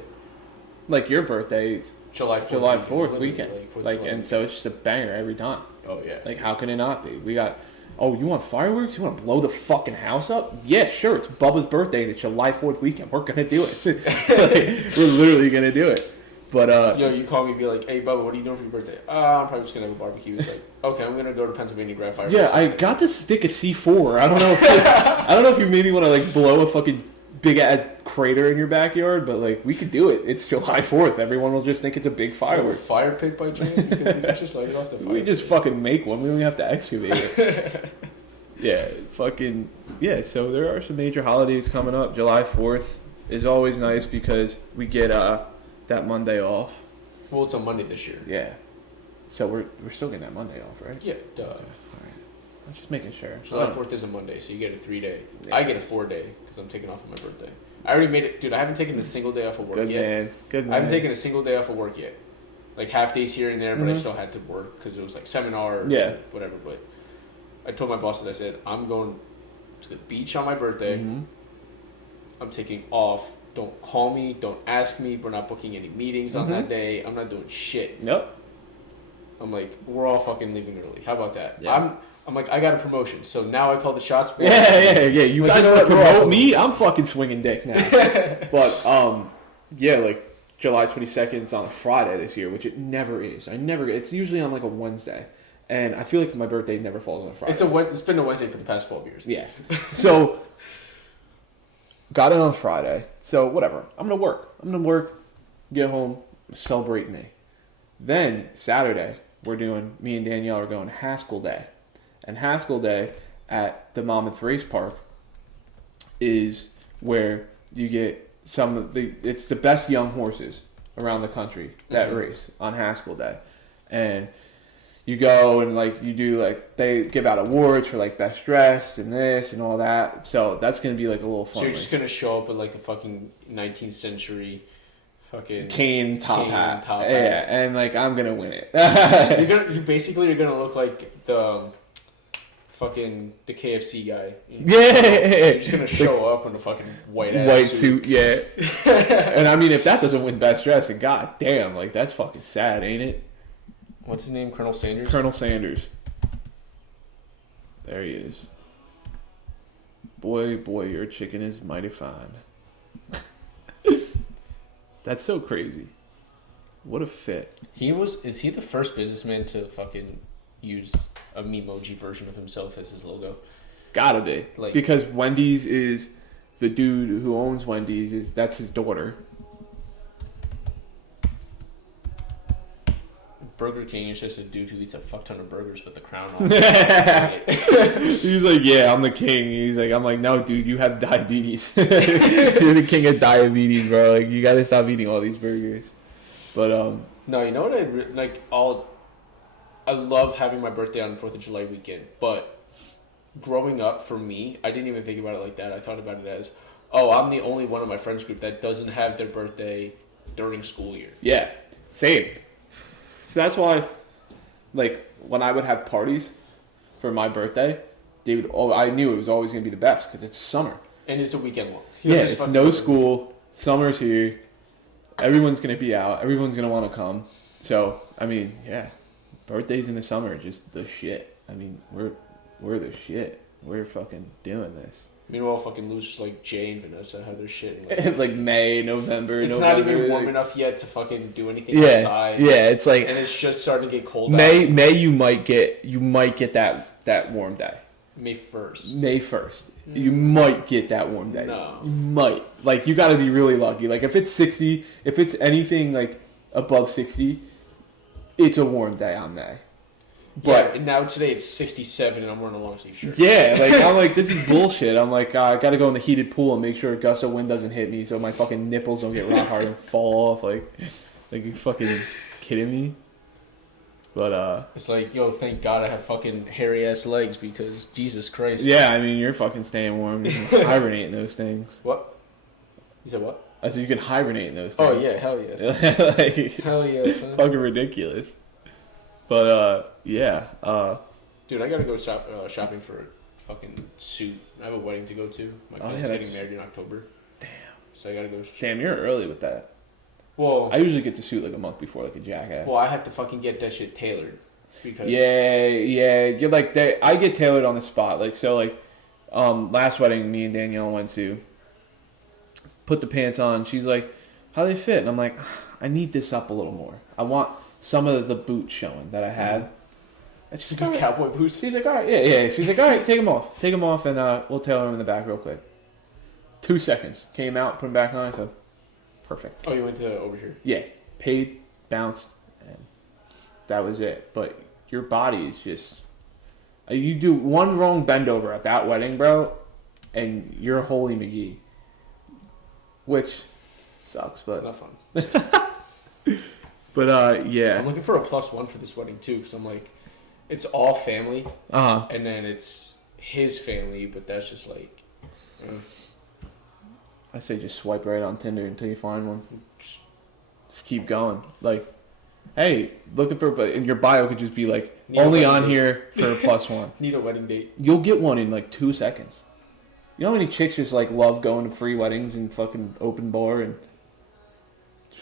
Like your birthday's July 4th July weekend, 4th literally, weekend, like, 4th of like, July and so it's just a banger every time. oh yeah. Like, how can it not be? We got, oh, you want fireworks? You want to blow the fucking house up? Yeah, sure. It's Bubba's birthday and it's July 4th weekend. We're going to do it. Like, we're literally going to do it. But Yo, you call me and be like, hey, Bubba, what are you doing for your birthday? I'm probably just going to have a barbecue. It's like, okay, I'm going to go to Pennsylvania, grab fireworks. yeah, I got to stick a C4. I don't know. I don't know if you maybe want to like blow a fucking big ass crater in your backyard, but like we could do it. It's July 4th. Everyone will just think it's a big firework. Fire pit by chance? You can just light it off the fire. We just fucking make one. We don't have to excavate it. Yeah, fucking yeah. So there are some major holidays coming up. July 4th is always nice because we get that Monday off. Well, it's on Monday this year. Yeah. So we're still getting that Monday off, right? Yeah, duh. All right. I'm just making sure. July 4th is a Monday, so you get a 3-day. Yeah. I get a 4-day because I'm taking off on my birthday. I already made it. Dude, I haven't taken a single day off of work Good yet. man. Good man. I haven't taken a single day off of work yet. Like half days here and there, but I still had to work because it was like seminars Yeah. whatever. But I told my bosses, I said, I'm going to the beach on my birthday. Mm-hmm. I'm taking off. Don't call me. Don't ask me. We're not booking any meetings on that day. I'm not doing shit. Yep. I'm like, we're all fucking leaving early. How about that? Yeah. I'm like, I got a promotion, so now I call the shots. Yeah. You Like, guys you know want to what, we're promote off. me? I'm fucking swinging dick now. But yeah, like July 22nd is on a Friday this year, which it never is. It's usually on like a Wednesday, and I feel like my birthday never falls on a Friday. It's been a Wednesday for the past 12 years. Yeah. So got it on Friday. So whatever. I'm gonna work. Get home. Celebrate me. Then Saturday, me and Danielle are going Haskell Day. And Haskell Day at the Monmouth Race Park is where you get it's the best young horses around the country that race on Haskell Day. And you go and like you do like they give out awards for like best dressed and this and all that. So that's gonna be like a little fun. So you're just gonna show up in like a fucking 19th century fucking cane top hat. Top hat. Yeah, and like I'm gonna win it. You're gonna look like the KFC guy. Yeah, You're just gonna show up in a fucking white suit. Yeah. And I mean, if that doesn't win best dress, then god damn, like that's fucking sad, ain't it? What's his name? Colonel Sanders. Colonel Sanders. There he is. Boy, your chicken is mighty fine. That's so crazy. What a fit. Is he the first businessman to fucking use a memoji version of himself as his logo? Gotta be. Like, because Wendy's is the dude who owns Wendy's that's his daughter. Burger King is just a dude who eats a fuck ton of burgers with the crown on. He's like, yeah, I'm the king. I'm like, no, dude, you have diabetes. You're the king of diabetes, bro. Like, you gotta stop eating all these burgers. But no, you know what I love having my birthday on the 4th of July weekend, but growing up for me, I didn't even think about it like that. I thought about it as, oh, I'm the only one in my friends group that doesn't have their birthday during school year. Yeah, same. So that's why, like, when I would have parties for my birthday, I knew it was always going to be the best because it's summer. And it's a weekend long. It's no school. Summer's here. Everyone's going to be out. Everyone's going to want to come. So, I mean, yeah, birthdays in the summer are just the shit. I mean, we're the shit. We're fucking doing this. Meanwhile, fucking losers like Jay and Vanessa have their shit in like May, November. It's not even warm enough yet to fucking do anything outside. Yeah, it's like, and it's just starting to get cold. May you might get that warm day. May 1st. May 1st. You might get that warm day. No. You might. Like, you got to be really lucky. Like, if it's 60, if it's anything like above 60, it's a warm day on May. But yeah, and now today it's 67 and I'm wearing a long sleeve shirt. Yeah, like I'm like, this is bullshit. I'm like, I gotta go in the heated pool and make sure a gust of wind doesn't hit me so my fucking nipples don't get rock hard and fall off. Like you fucking kidding me? But it's like, yo, thank God I have fucking hairy ass legs because Jesus Christ. Yeah, I mean, you're fucking staying warm. You can hibernate in those things. What? You said what? I said you can hibernate in those things. Oh yeah, hell yes. Like, hell yes. Son. Fucking ridiculous. But yeah. Dude, I gotta go shopping for a fucking suit. I have a wedding to go to. My cousin's getting married in October. Damn. So I gotta go. Damn, you're early with that. Well, I usually get the suit like a month before, like a jackass. Well, I have to fucking get that shit tailored. Because yeah. You're like I get tailored on the spot. Like so, like last wedding me and Danielle went to. Put the pants on. She's like, how they fit? And I'm like, I need this up a little more. I want some of the boots showing that I had. And she's like, cowboy boots. She's like, all right, yeah. She's like, all right, take them off, and we'll tailor them in the back real quick. 2 seconds. Came out, put them back on. I said, perfect. Oh, you went to over here? Yeah, paid, bounced, and that was it. But your body is just, you do one wrong bend over at that wedding, bro, and you're Holy McGee, which sucks, but it's not fun. But yeah, I'm looking for a +1 for this wedding too, because I'm like, it's all family, and then it's his family, but that's just like, I say just swipe right on Tinder until you find one. Just keep going. Like, hey, looking for, but in your bio could just be like, only on here for a +1. Need a wedding date. You'll get one in like 2 seconds. You know how many chicks just like love going to free weddings and fucking open bar and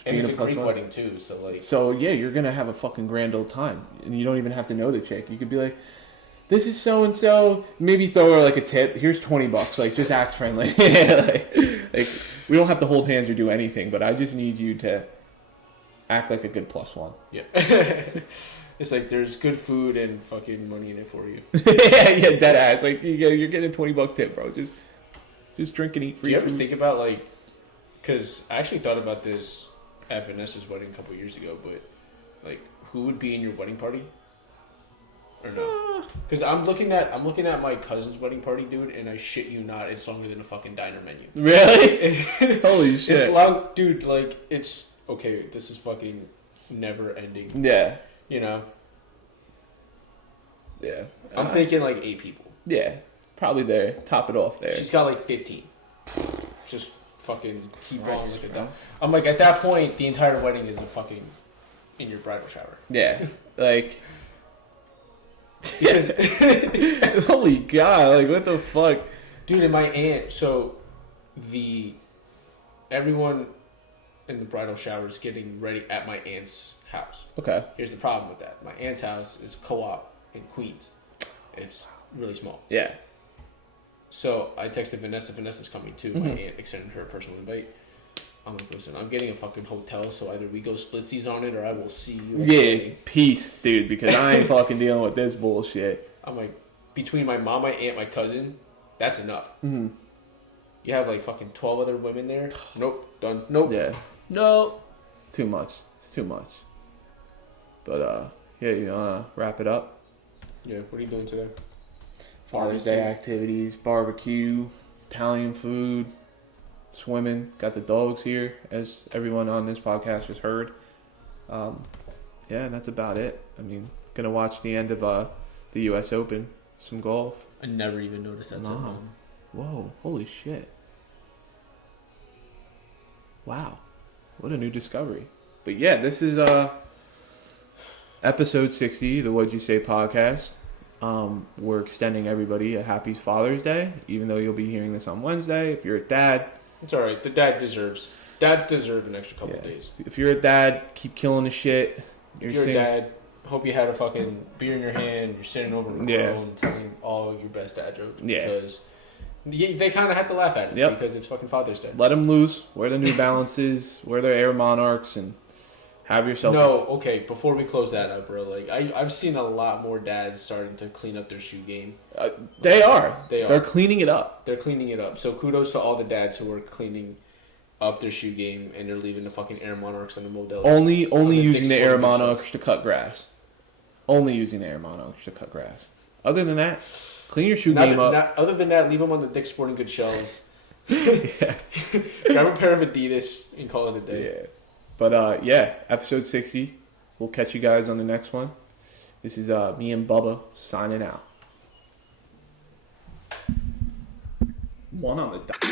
it's a Greek wedding too, so like. So yeah, you're gonna have a fucking grand old time, and you don't even have to know the chick. You could be like, "This is so and so." Maybe throw her like a tip. Here's $20. Like, just act friendly. like we don't have to hold hands or do anything, but I just need you to act like a good +1. Yeah. It's like there's good food and fucking money in it for you. yeah, dead ass. Like you're getting a $20 tip, bro. Just drink and eat free. Do you ever food. think about like, because I actually thought about this at Vanessa's wedding a couple years ago, but like, who would be in your wedding party? Or no? Because I'm looking at my cousin's wedding party, dude, and I shit you not, it's longer than a fucking diner menu. Really? Holy shit! It's long, dude. Like, it's okay. This is fucking never ending. Yeah. You know. Yeah. I'm thinking like 8 people. Yeah. Probably there. Top it off there. She's got like 15. Just fucking keep Christ, on looking bro. down. I'm like, at that point, the entire wedding is a fucking in your bridal shower. Yeah. Like. Yeah. Holy God! Like, what the fuck, dude? And my aunt. So, everyone in the bridal shower is getting ready at my aunt's house. Okay. Here's the problem with that. My aunt's house is co-op in Queens. It's really small. Yeah. So I texted Vanessa. Vanessa's coming too. My aunt extended her a personal invite. I'm like, listen, I'm getting a fucking hotel, so either we go splitsies on it or I will see you. Yeah, peace, dude, because I ain't fucking dealing with this bullshit. I'm like, between my mom, my aunt, my cousin, that's enough. Mm-hmm. You have like fucking 12 other women there? Nope, done. Nope. Yeah. No. Too much. It's too much. But, yeah, you wanna wrap it up? Yeah, what are you doing today? Father's Day activities, barbecue, Italian food, swimming. Got the dogs here, as everyone on this podcast has heard. Yeah, and that's about it. I mean, gonna watch the end of the U.S. Open, some golf. I never even noticed that's at home. Whoa, holy shit. Wow. What a new discovery. But yeah, this is episode 60, the What'd You Say podcast. We're extending everybody a happy Father's Day, even though you'll be hearing this on Wednesday. If you're a dad, it's alright. Dads deserve an extra couple of days. If you're a dad, keep killing the shit. If you're a dad, hope you had a fucking beer in your hand, you're sitting over the phone telling all your best dad jokes. Because they kind of have to laugh at it because it's fucking Father's Day. Let them loose. Wear the New Balances. Wear their Air Monarchs and have yourself... No, okay, before we close that up, bro, like, I've seen a lot more dads starting to clean up their shoe game. They are. They're cleaning it up. They're cleaning it up. So kudos to all the dads who are cleaning up their shoe game and they're leaving the fucking Air Monarchs and the Models. Only using the Air Monarchs to cut grass. Only using the Air Monarchs to cut grass. Other than that, clean your shoe game up. Other than that, leave them on the Dick's Sporting Goods shelves. Yeah. Grab a pair of Adidas and call it a day. Yeah. But, yeah, episode 60. We'll catch you guys on the next one. This is me and Bubba signing out. One on the dot.